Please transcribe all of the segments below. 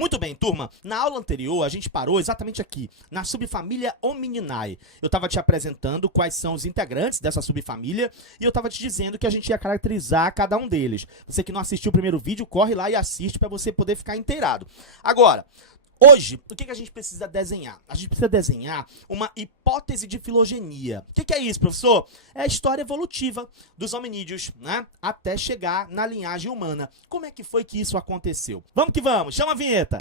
Muito bem, turma. Na aula anterior, a gente parou exatamente aqui, na subfamília Homininae. Eu estava te apresentando quais são os integrantes dessa subfamília e eu estava te dizendo que a gente ia caracterizar cada um deles. Você que não assistiu o primeiro vídeo, corre lá e assiste para você poder ficar inteirado. Agora, hoje, o que a gente precisa desenhar? A gente precisa desenhar uma hipótese de filogenia. O que é isso, professor? É a história evolutiva dos hominídeos, né? Até chegar na linhagem humana. Como é que foi que isso aconteceu? Vamos que vamos, chama a vinheta!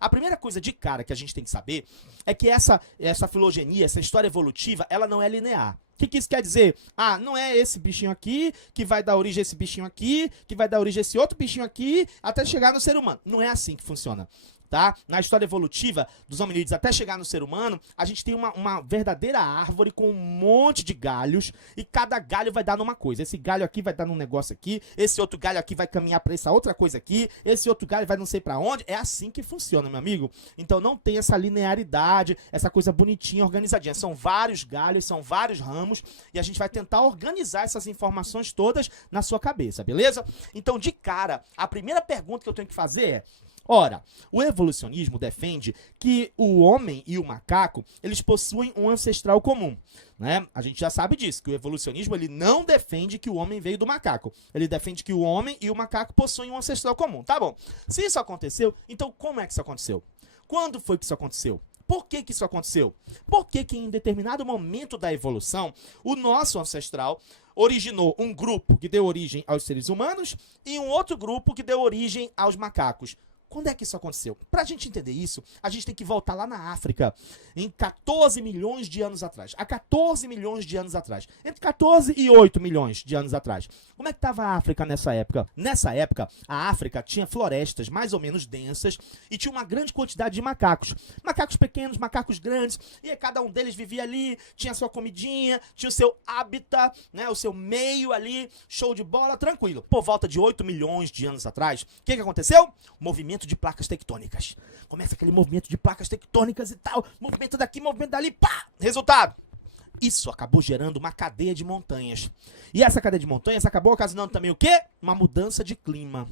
A primeira coisa de cara que a gente tem que saber é que essa filogenia, essa história evolutiva, ela não é linear. O que isso quer dizer? Ah, não é esse bichinho aqui que vai dar origem a esse bichinho aqui, que vai dar origem a esse outro bichinho aqui, até chegar no ser humano. Não é assim que funciona. Tá? Na história evolutiva dos hominídeos até chegar no ser humano, a gente tem uma verdadeira árvore com um monte de galhos e cada galho vai dar numa coisa. Esse galho aqui vai dar num negócio aqui, esse outro galho aqui vai caminhar para essa outra coisa aqui, esse outro galho vai não sei para onde. É assim que funciona, meu amigo. Então não tem essa linearidade, essa coisa bonitinha, organizadinha. São vários galhos, são vários ramos e a gente vai tentar organizar essas informações todas na sua cabeça, beleza? Então, de cara, a primeira pergunta que eu tenho que fazer é: ora, o evolucionismo defende que o homem e o macaco, eles possuem um ancestral comum, né? A gente já sabe disso, que o evolucionismo ele não defende que o homem veio do macaco. Ele defende que o homem e o macaco possuem um ancestral comum, tá bom? Se isso aconteceu, então como é que isso aconteceu? Quando foi que isso aconteceu? Por que isso aconteceu? Por que em determinado momento da evolução, o nosso ancestral originou um grupo que deu origem aos seres humanos e um outro grupo que deu origem aos macacos? Quando é que isso aconteceu? Para a gente entender isso, a gente tem que voltar lá na África, em 14 milhões de anos atrás. Há 14 milhões de anos atrás. Entre 14 e 8 milhões de anos atrás. Como é que estava a África nessa época? Nessa época, a África tinha florestas mais ou menos densas e tinha uma grande quantidade de macacos. Macacos pequenos, macacos grandes, e cada um deles vivia ali, tinha sua comidinha, tinha o seu hábitat, né, o seu meio ali, show de bola, tranquilo. Por volta de 8 milhões de anos atrás, o que aconteceu? Movimento de placas tectônicas. Começa aquele movimento de placas tectônicas e tal, movimento daqui, movimento dali, pá! Resultado! Isso acabou gerando uma cadeia de montanhas. E essa cadeia de montanhas acabou ocasionando também o quê? Uma mudança de clima.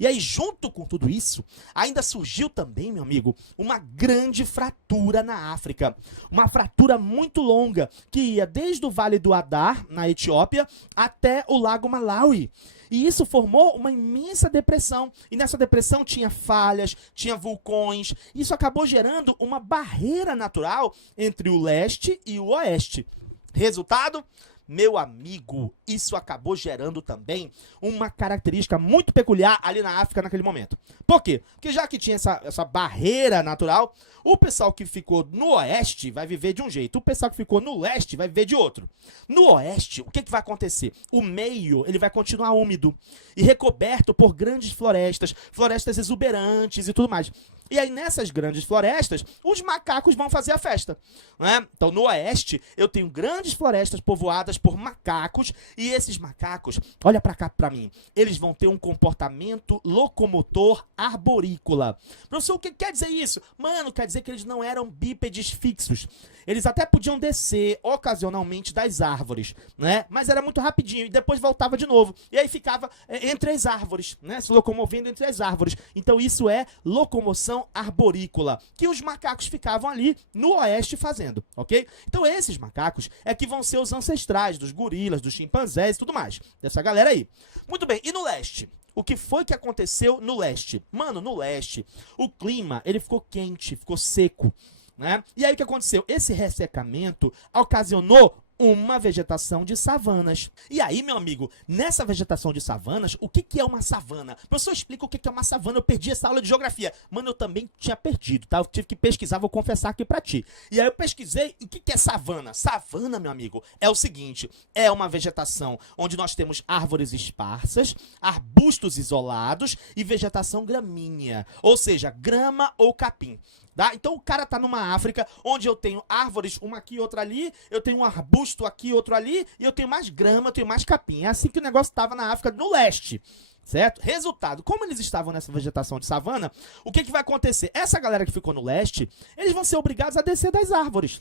E aí, junto com tudo isso, ainda surgiu também, meu amigo, uma grande fratura na África. Uma fratura muito longa, que ia desde o Vale do Adar, na Etiópia, até o Lago Malawi. E isso formou uma imensa depressão. E nessa depressão tinha falhas, tinha vulcões. Isso acabou gerando uma barreira natural entre o leste e o oeste. Resultado? Meu amigo, isso acabou gerando também uma característica muito peculiar ali na África naquele momento. Por quê? Porque já que tinha essa barreira natural, o pessoal que ficou no oeste vai viver de um jeito, o pessoal que ficou no leste vai viver de outro. No oeste, o que vai acontecer? O meio ele vai continuar úmido e recoberto por grandes florestas, florestas exuberantes e tudo mais. E aí, nessas grandes florestas, os macacos vão fazer a festa, né? Então, no oeste, eu tenho grandes florestas povoadas por macacos, e esses macacos, olha pra cá pra mim, eles vão ter um comportamento locomotor arborícola. Professor, o que quer dizer isso? Mano, quer dizer que eles não eram bípedes fixos. Eles até podiam descer ocasionalmente das árvores, né? Mas era muito rapidinho, e depois voltava de novo. E aí ficava entre as árvores, né? Se locomovendo entre as árvores. Então, isso é locomoção arborícola, que os macacos ficavam ali no oeste fazendo, ok? Então esses macacos é que vão ser os ancestrais dos gorilas, dos chimpanzés e tudo mais, dessa galera aí. Muito bem, e no leste? O que foi que aconteceu no leste? Mano, no leste, o clima, ele ficou quente, ficou seco, né? E aí o que aconteceu? Esse ressecamento ocasionou uma vegetação de savanas. E aí, meu amigo, nessa vegetação de savanas, o que é uma savana? Professor, explica o que é uma savana. Eu perdi essa aula de geografia. Mano, eu também tinha perdido, tá? Eu tive que pesquisar, vou confessar aqui pra ti. E aí eu pesquisei, o que é savana? Savana, meu amigo, é o seguinte, é uma vegetação onde nós temos árvores esparsas, arbustos isolados e vegetação gramínea, ou seja, grama ou capim. Tá? Então o cara tá numa África onde eu tenho árvores, uma aqui, outra ali, eu tenho um arbusto aqui, outro ali, e eu tenho mais grama, eu tenho mais capim. É assim que o negócio tava na África no leste. certo? Resultado, como eles estavam nessa vegetação de savana, o que vai acontecer? Essa galera que ficou no leste, eles vão ser obrigados a descer das árvores.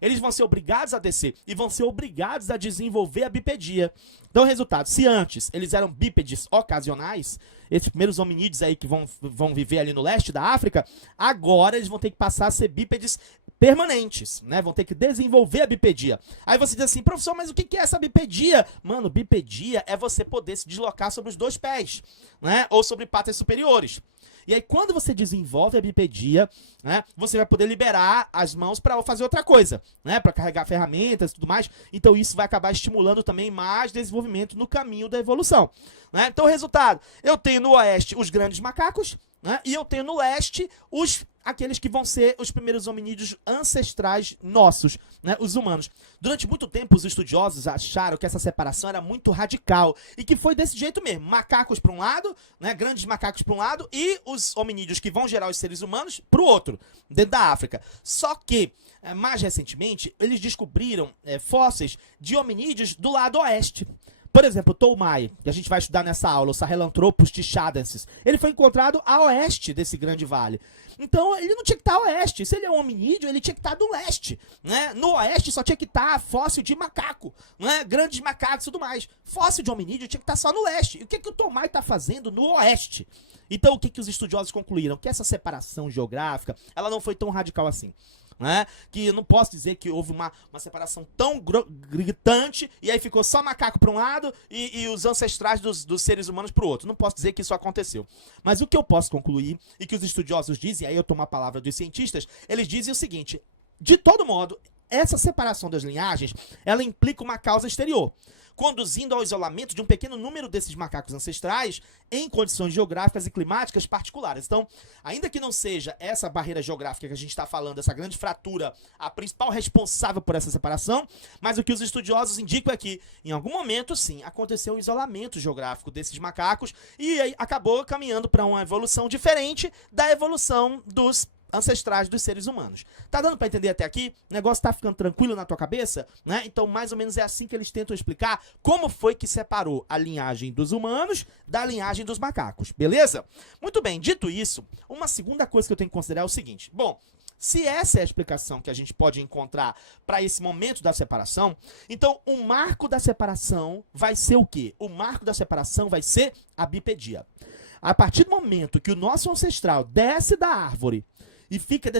Eles vão ser obrigados a descer e vão ser obrigados a desenvolver a bipedia. Então, resultado, se antes eles eram bípedes ocasionais, esses primeiros hominídeos aí que vão viver ali no leste da África, agora eles vão ter que passar a ser bípedes permanentes, né? Vão ter que desenvolver a bipedia. Aí você diz assim, professor, mas o que é essa bipedia? Mano, bipedia é você poder se deslocar sobre os dois pés, né? Ou sobre patas superiores. E aí, quando você desenvolve a bipedia, né, você vai poder liberar as mãos para fazer outra coisa, né, para carregar ferramentas e tudo mais. Então, isso vai acabar estimulando também mais desenvolvimento no caminho da evolução. Né? Então, o resultado, eu tenho no oeste os grandes macacos, né, e eu tenho no leste aqueles que vão ser os primeiros hominídeos ancestrais nossos, né, os humanos. Durante muito tempo, os estudiosos acharam que essa separação era muito radical e que foi desse jeito mesmo. Macacos para um lado, né, grandes macacos para um lado e os hominídeos que vão gerar os seres humanos para o outro, dentro da África. Só que, mais recentemente, eles descobriram fósseis de hominídeos do lado oeste. Por exemplo, o Toumai, que a gente vai estudar nessa aula, o Sahelanthropus tichadensis, ele foi encontrado a oeste desse grande vale. Então, ele não tinha que estar a oeste. Se ele é um hominídeo, ele tinha que estar do leste. Né? No oeste só tinha que estar fóssil de macaco, né? Grandes macacos e tudo mais. Fóssil de hominídeo tinha que estar só no leste. E o que o Toumai está fazendo no oeste? Então, o que os estudiosos concluíram? Que essa separação geográfica, ela não foi tão radical assim. Né? Que eu não posso dizer que houve uma separação tão gritante e aí ficou só macaco para um lado e os ancestrais dos seres humanos para o outro. Não posso dizer que isso aconteceu. Mas o que eu posso concluir e que os estudiosos dizem, aí eu tomo a palavra dos cientistas, eles dizem o seguinte: de todo modo, essa separação das linhagens, ela implica uma causa exterior, conduzindo ao isolamento de um pequeno número desses macacos ancestrais em condições geográficas e climáticas particulares. Então, ainda que não seja essa barreira geográfica que a gente está falando, essa grande fratura, a principal responsável por essa separação, mas o que os estudiosos indicam é que, em algum momento, sim, aconteceu um isolamento geográfico desses macacos e aí acabou caminhando para uma evolução diferente da evolução dos ancestrais dos seres humanos. Tá dando para entender até aqui? O negócio tá ficando tranquilo na tua cabeça? Né? Então, mais ou menos é assim que eles tentam explicar como foi que separou a linhagem dos humanos da linhagem dos macacos. Beleza? Muito bem, dito isso, uma segunda coisa que eu tenho que considerar é o seguinte. Bom, se essa é a explicação que a gente pode encontrar para esse momento da separação, então o marco da separação vai ser o quê? O marco da separação vai ser a bipedia. A partir do momento que o nosso ancestral desce da árvore e fica,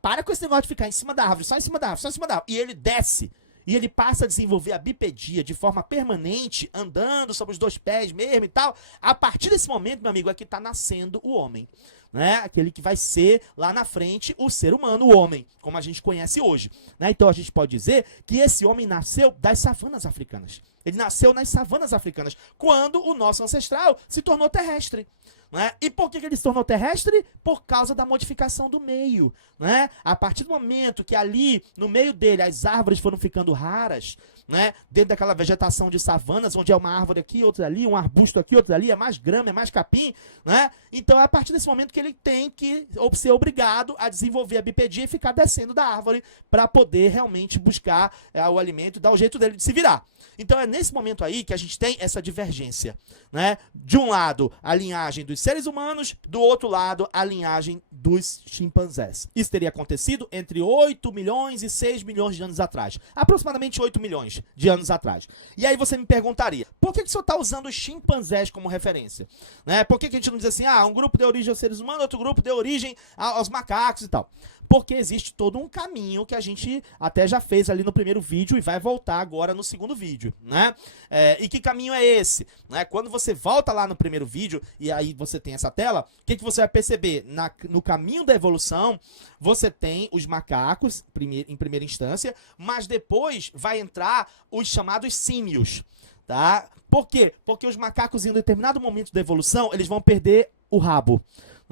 para com esse negócio de ficar em cima da árvore, só em cima da árvore, só em cima da árvore, e ele desce, e ele passa a desenvolver a bipedia de forma permanente, andando sobre os dois pés mesmo e tal, a partir desse momento, meu amigo, é que está nascendo o homem. Né? Aquele que vai ser, lá na frente, o ser humano, o homem, como a gente conhece hoje. Né? Então, a gente pode dizer que esse homem nasceu das savanas africanas. Ele nasceu nas savanas africanas, quando o nosso ancestral se tornou terrestre. Né? E por que ele se tornou terrestre? Por causa da modificação do meio. Né? A partir do momento que ali, no meio dele, as árvores foram ficando raras, né? Dentro daquela vegetação de savanas, onde é uma árvore aqui, outra ali, um arbusto aqui, outro ali, é mais grama, é mais capim, né? Então é a partir desse momento que ele tem que ser obrigado a desenvolver a bipedia e ficar descendo da árvore para poder realmente buscar o alimento e dar o jeito dele de se virar. Então é nesse momento aí que a gente tem essa divergência, né? De um lado, a linhagem dos seres humanos, do outro lado, a linhagem dos chimpanzés. Isso teria acontecido entre 8 milhões e 6 milhões de anos atrás. Aproximadamente 8 milhões de anos atrás. E aí você me perguntaria, por que o senhor está usando os chimpanzés como referência? Né? Por que a gente não diz assim, um grupo deu origem aos seres humanos, outro grupo deu origem aos macacos e tal? Porque existe todo um caminho que a gente até já fez ali no primeiro vídeo e vai voltar agora no segundo vídeo, né? E que caminho é esse? Né? Quando você volta lá no primeiro vídeo e aí você tem essa tela, o que você vai perceber? No caminho da evolução, você tem os macacos, em primeira instância, mas depois vai entrar os chamados símios, tá? Por quê? Porque os macacos, em um determinado momento da evolução, eles vão perder o rabo.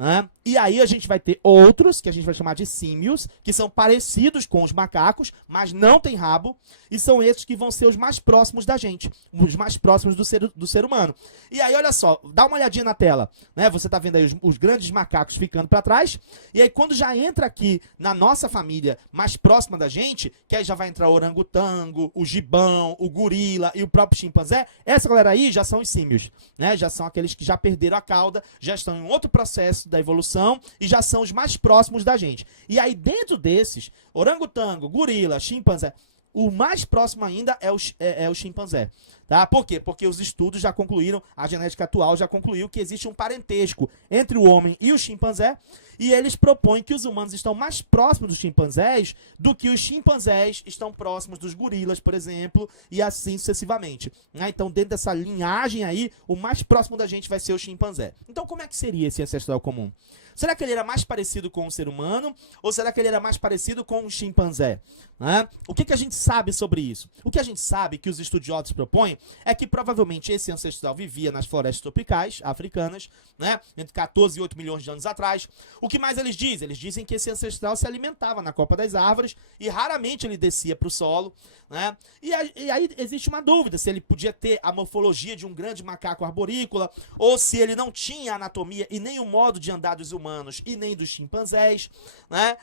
né? E aí a gente vai ter outros, que a gente vai chamar de símios, que são parecidos com os macacos, mas não tem rabo, e são esses que vão ser os mais próximos da gente, os mais próximos do ser humano. E aí, olha só, dá uma olhadinha na tela, né? Você tá vendo aí os grandes macacos ficando para trás, e aí quando já entra aqui na nossa família mais próxima da gente, que aí já vai entrar o orangotango, o gibão, o gorila e o próprio chimpanzé, essa galera aí já são os símios, né? Já são aqueles que já perderam a cauda, já estão em outro processo da evolução e já são os mais próximos da gente. E aí dentro desses, orangotango, gorila, chimpanzé, o mais próximo ainda é o chimpanzé. Tá? Por quê? Porque os estudos já concluíram, a genética atual já concluiu que existe um parentesco entre o homem e o chimpanzé, e eles propõem que os humanos estão mais próximos dos chimpanzés do que os chimpanzés estão próximos dos gorilas, por exemplo, e assim sucessivamente. Né? Então, dentro dessa linhagem aí, o mais próximo da gente vai ser o chimpanzé. Então, como é que seria esse ancestral comum? Será que ele era mais parecido com o ser humano? Ou será que ele era mais parecido com o chimpanzé? Né? O que a gente sabe sobre isso? O que a gente sabe, que os estudiosos propõem, é que provavelmente esse ancestral vivia nas florestas tropicais africanas, né? Entre 14 e 8 milhões de anos atrás. O que mais eles dizem? Eles dizem que esse ancestral se alimentava na copa das árvores e raramente ele descia para o solo. Né? E aí existe uma dúvida se ele podia ter a morfologia de um grande macaco arborícola ou se ele não tinha a anatomia e nem o modo de andar dos humanos e nem dos chimpanzés, né?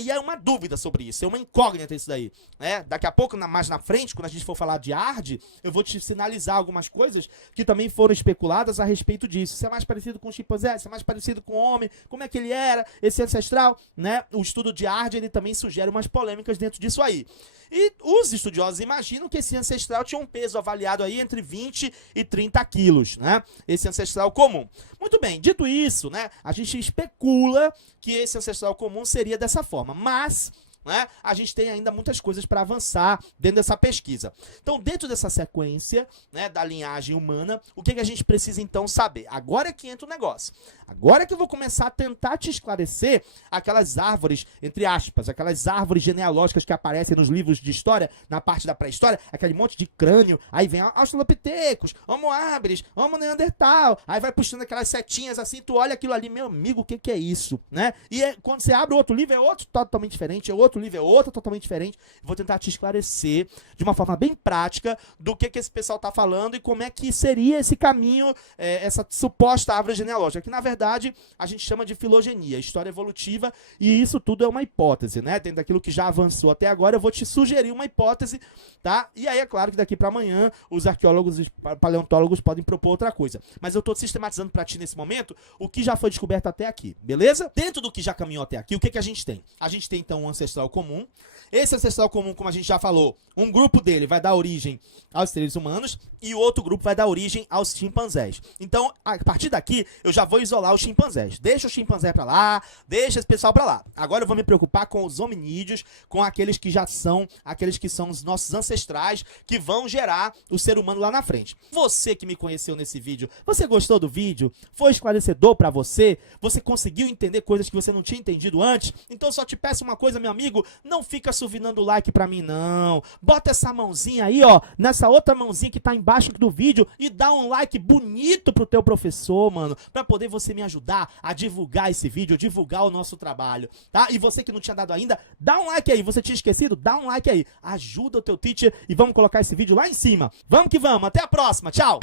E é uma dúvida sobre isso, é uma incógnita isso daí, né? Daqui a pouco, mais na frente, quando a gente for falar de Ard, eu vou te sinalizar algumas coisas que também foram especuladas a respeito disso. Se é mais parecido com o chimpanzé, se é mais parecido com o homem, como é que ele era, esse ancestral, né? O estudo de Ard, ele também sugere umas polêmicas dentro disso aí. E os estudiosos imaginam que esse ancestral tinha um peso avaliado aí entre 20 e 30 quilos, né? Esse ancestral comum. Muito bem, dito isso, né? A gente especula que esse ancestral comum seria dessa forma, mas... né? A gente tem ainda muitas coisas para avançar dentro dessa pesquisa. Então, dentro dessa sequência, né, da linhagem humana, o que a gente precisa então saber? Agora é que entra o negócio. Agora é que eu vou começar a tentar te esclarecer aquelas árvores, entre aspas, aquelas árvores genealógicas que aparecem nos livros de história, na parte da pré-história, aquele monte de crânio, aí vem Australopithecus, Homo habilis, Homo neandertal, aí vai puxando aquelas setinhas assim, tu olha aquilo ali, meu amigo, o que é isso? Né? E quando você abre outro livro, é outro totalmente diferente, é outro livro é outra totalmente diferente. Vou tentar te esclarecer de uma forma bem prática do que esse pessoal está falando e como é que seria esse caminho, essa suposta árvore genealógica, que na verdade a gente chama de filogenia, história evolutiva, e isso tudo é uma hipótese, né? Dentro daquilo que já avançou até agora, eu vou te sugerir uma hipótese, tá? E aí é claro que daqui para amanhã os arqueólogos e paleontólogos podem propor outra coisa. Mas eu estou sistematizando para ti nesse momento o que já foi descoberto até aqui, beleza? Dentro do que já caminhou até aqui, o que a gente tem? A gente tem então um ancestral comum. Esse ancestral comum, como a gente já falou, um grupo dele vai dar origem aos seres humanos e o outro grupo vai dar origem aos chimpanzés. Então, a partir daqui, eu já vou isolar os chimpanzés. Deixa o chimpanzé para lá, deixa esse pessoal para lá. Agora eu vou me preocupar com os hominídeos, com aqueles que são os nossos ancestrais, que vão gerar o ser humano lá na frente. Você que me conheceu nesse vídeo, você gostou do vídeo? Foi esclarecedor para você? Você conseguiu entender coisas que você não tinha entendido antes? Então eu só te peço uma coisa, meu amigo, não fica suvinando like pra mim, não. Bota essa mãozinha aí, ó, nessa outra mãozinha que tá embaixo do vídeo e dá um like bonito pro teu professor, mano, pra poder você me ajudar a divulgar esse vídeo, divulgar o nosso trabalho, tá? E você que não tinha dado ainda, dá um like aí. Você tinha esquecido? Dá um like aí. Ajuda o teu teacher e vamos colocar esse vídeo lá em cima. Vamos que vamos. Até a próxima. Tchau.